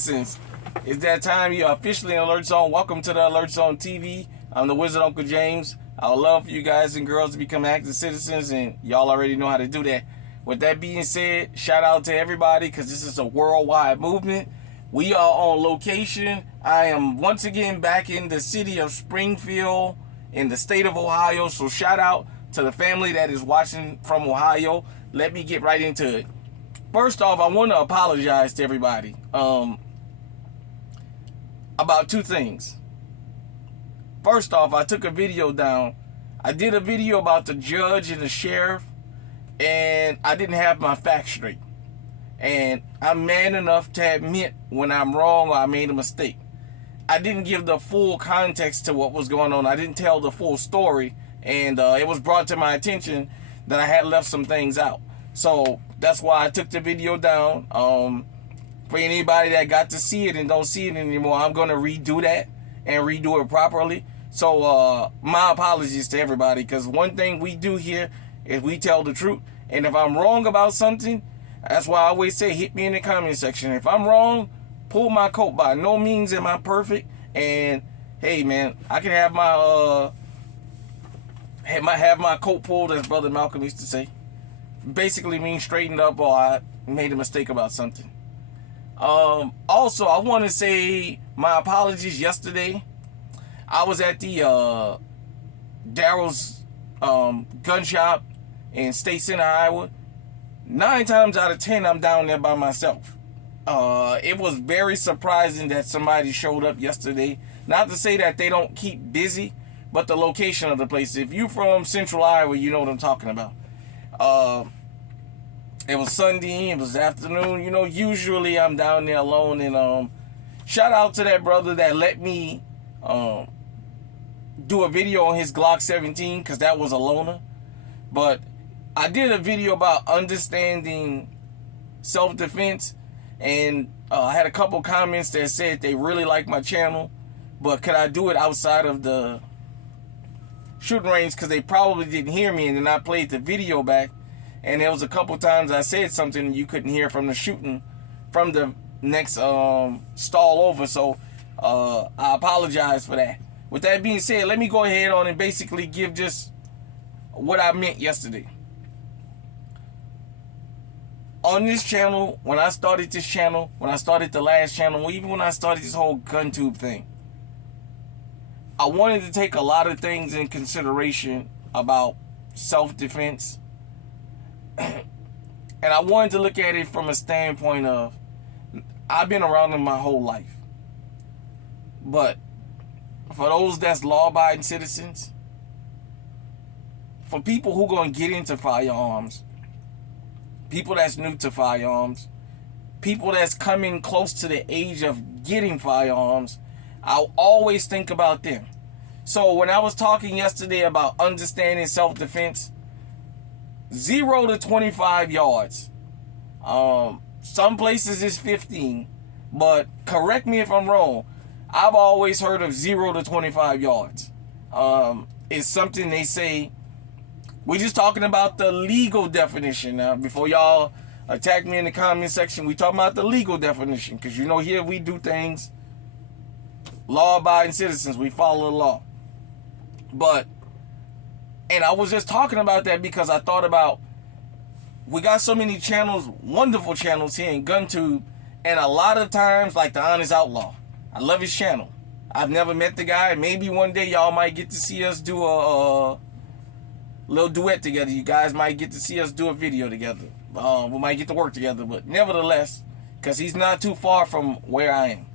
citizens, it's that time. You're officially in Alert Zone. Welcome to the Alert Zone TV. I'm the Wizard Uncle James. I would love for you guys and girls to become active citizens, and y'all already know how to do that. With that being said, shout out to everybody because this is a worldwide movement. We are on location. I am once again back in the city of Springfield in the state of Ohio. So shout out to the family that is watching from Ohio. Let me get right into it. First off, I want to apologize to everybody about two things. First off, I took a video down. I did a video about the judge and the sheriff, and I didn't have my facts straight. And I'm man enough to admit when I'm wrong or I made a mistake. I didn't give the full context to what was going on. I didn't tell the full story, and it was brought to my attention that I had left some things out. So that's why I took the video down. For anybody that got to see it and don't see it anymore, I'm going to redo that and redo it properly. So my apologies to everybody, because one thing we do here is we tell the truth. And if I'm wrong about something, that's why I always say hit me in the comment section. If I'm wrong, pull my coat. By no means am I perfect. And hey man, I can have my coat pulled, as Brother Malcolm used to say. Basically means straightened up or I made a mistake about something. Also, I want to say my apologies. Yesterday, I was at the Daryl's gun shop in State Center, Iowa. 9 times out of 10, I'm down there by myself. It was very surprising that somebody showed up yesterday. Not to say that they don't keep busy, but the location of the place. If you're from Central Iowa, you know what I'm talking about. It was Sunday, it was afternoon. You know, usually I'm down there alone. And shout out to that brother that let me do a video on his Glock 17, because that was a loner. But I did a video about understanding self-defense, and I had a couple comments that said they really like my channel, but could I do it outside of the shooting range, because they probably didn't hear me. And then I played the video back, and there was a couple times I said something you couldn't hear from the shooting from the next stall over. So I apologize for that. With that being said, let me go ahead on and basically give just what I meant yesterday. On this channel, when I started this channel, when I started the last channel, even when I started this whole GunTube thing, I wanted to take a lot of things in consideration about self-defense. And I wanted to look at it from a standpoint of, I've been around them my whole life. But for those that's law-abiding citizens, for people who going to get into firearms, people that's new to firearms, people that's coming close to the age of getting firearms, I'll always think about them. So when I was talking yesterday about understanding self-defense, 0 to 25 yards. Some places is 15, but correct me if I'm wrong. I've always heard of 0 to 25 yards. It's something they say. We're just talking about the legal definition now. Before y'all attack me in the comment section, we talking about the legal definition, because you know here we do things law-abiding citizens. We follow the law. And I was just talking about that because I thought about, we got so many channels, wonderful channels here in GunTube, and a lot of times, like the Honest Outlaw, I love his channel. I've never met the guy. Maybe one day y'all might get to see us do a little duet together. You guys might get to see us do a video together. We might get to work together, but nevertheless, because he's not too far from where I am.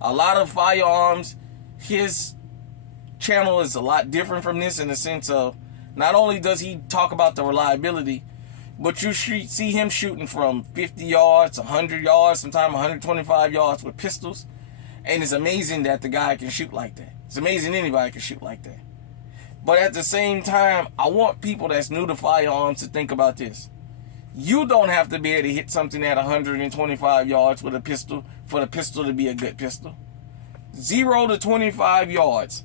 A lot of firearms, his channel is a lot different from this in the sense of, not only does he talk about the reliability, but you see him shooting from 50 yards, 100 yards, sometimes 125 yards with pistols. And it's amazing that the guy can shoot like that. It's amazing anybody can shoot like that. But at the same time, I want people that's new to firearms to think about this. You don't have to be able to hit something at 125 yards with a pistol for the pistol to be a good pistol. 0 to 25 yards.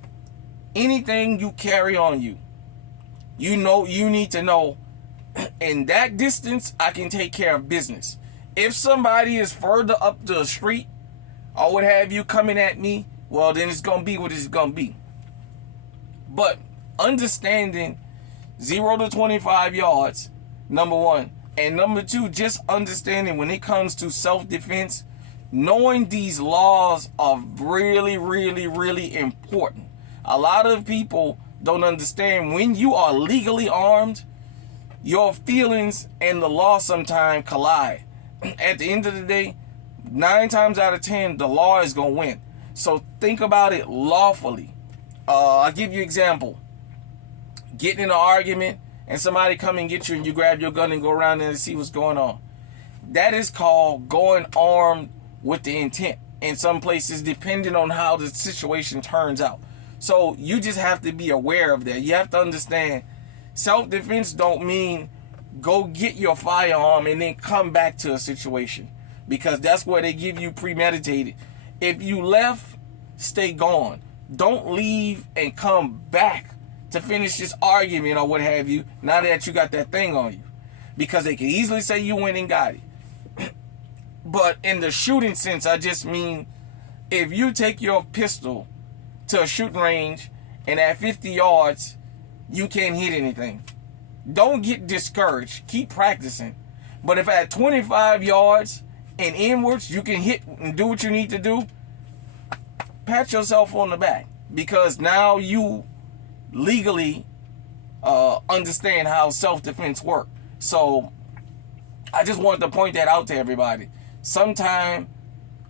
Anything you carry on you, you know, you need to know, in that distance, I can take care of business. If somebody is further up the street or what have you coming at me, well, then it's going to be what it's going to be. But understanding 0 to 25 yards, number one. And number two, just understanding when it comes to self-defense, knowing these laws are really, really, really important. A lot of people don't understand when you are legally armed, your feelings and the law sometimes collide. At the end of the day, 9 times out of 10, the law is going to win. So think about it lawfully. I'll give you an example. Getting in an argument and somebody come and get you and you grab your gun and go around there and see what's going on. That is called going armed with the intent. In some places, depending on how the situation turns out. So you just have to be aware of that. You have to understand self-defense don't mean go get your firearm and then come back to a situation, because that's where they give you premeditated. If you left, stay gone. Don't leave and come back to finish this argument or what have you, now that you got that thing on you. Because they can easily say you went and got it. But in the shooting sense, I just mean if you take your pistol to a shooting range and at 50 yards, you can't hit anything. Don't get discouraged. Keep practicing. But if at 25 yards and inwards, you can hit and do what you need to do, pat yourself on the back. Because now you legally understand how self-defense works. So I just wanted to point that out to everybody. Sometime,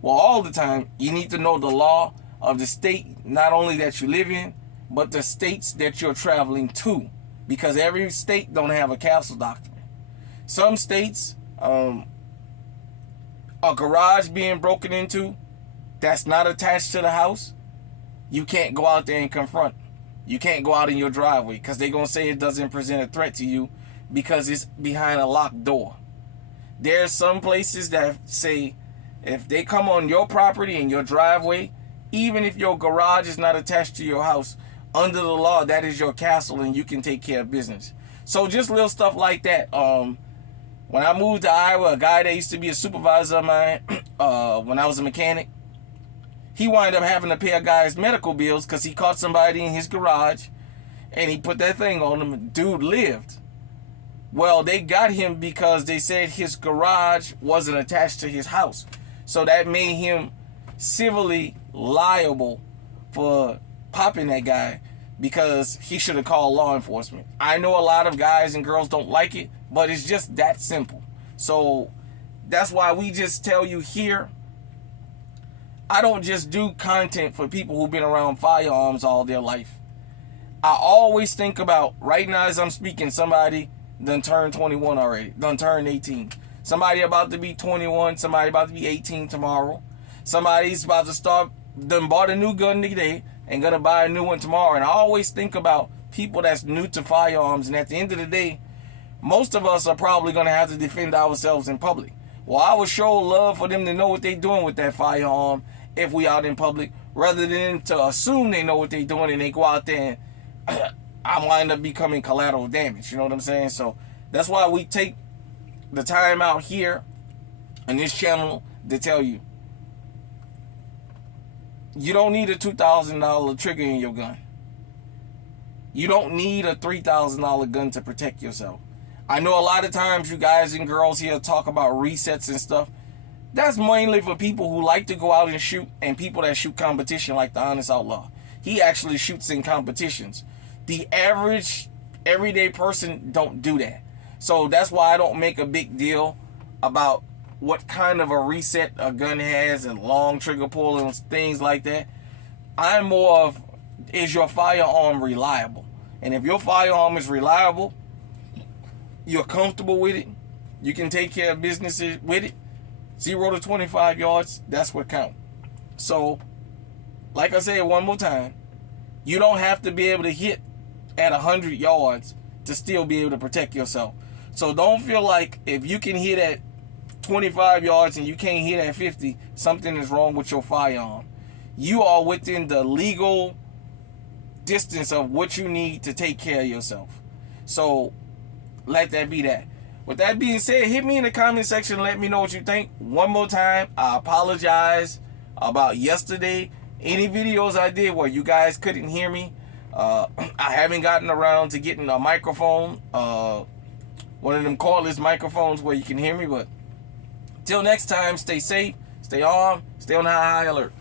well, all the time, you need to know the law of the state, not only that you live in, but the states that you're traveling to. Because every state don't have a castle doctrine. Some states, a garage being broken into that's not attached to the house, you can't go out there and confront. You can't go out in your driveway because they're going to say it doesn't present a threat to you because it's behind a locked door. There's some places that say if they come on your property in your driveway, even if your garage is not attached to your house, under the law, that is your castle and you can take care of business. So just little stuff like that. When I moved to Iowa, a guy that used to be a supervisor of mine, when I was a mechanic, he wound up having to pay a guy's medical bills because he caught somebody in his garage and he put that thing on him. Dude lived. Well, they got him because they said his garage wasn't attached to his house. So that made him civilly liable for popping that guy because he should have called law enforcement. I know a lot of guys and girls don't like it, but it's just that simple. So that's why we just tell you here, I don't just do content for people who've been around firearms all their life. I always think about, right now as I'm speaking, somebody done turned 21 already, done turned 18. Somebody about to be 21, somebody about to be 18 tomorrow. Somebody's about to start, done bought a new gun today and gonna buy a new one tomorrow. And I always think about people that's new to firearms, and at the end of the day, most of us are probably gonna have to defend ourselves in public. Well, I would show love for them to know what they're doing with that firearm if we out in public, rather than to assume they know what they're doing and they go out there and I wind up becoming collateral damage. You know what I'm saying? So that's why we take the time out here on this channel to tell you, you don't need a $2,000 trigger in your gun. You don't need a $3,000 gun to protect yourself. I know a lot of times you guys and girls here talk about resets and stuff. That's mainly for people who like to go out and shoot and people that shoot competition like the Honest Outlaw. He actually shoots in competitions. The average, everyday person don't do that. So that's why I don't make a big deal about what kind of a reset a gun has and long trigger pull and things like that. I'm more of, is your firearm reliable? And if your firearm is reliable, you're comfortable with it, you can take care of businesses with it, 0 to 25 yards, that's what counts. So, like I said one more time, you don't have to be able to hit at 100 yards to still be able to protect yourself. So don't feel like if you can hit at 25 yards and you can't hit at 50, something is wrong with your firearm. You are within the legal distance of what you need to take care of yourself. So let that be that. With that being said, hit me in the comment section and let me know what you think. One more time, I apologize about yesterday. Any videos I did where you guys couldn't hear me, I haven't gotten around to getting a microphone, one of them cordless microphones where you can hear me. But till next time, stay safe, stay armed, stay on high alert.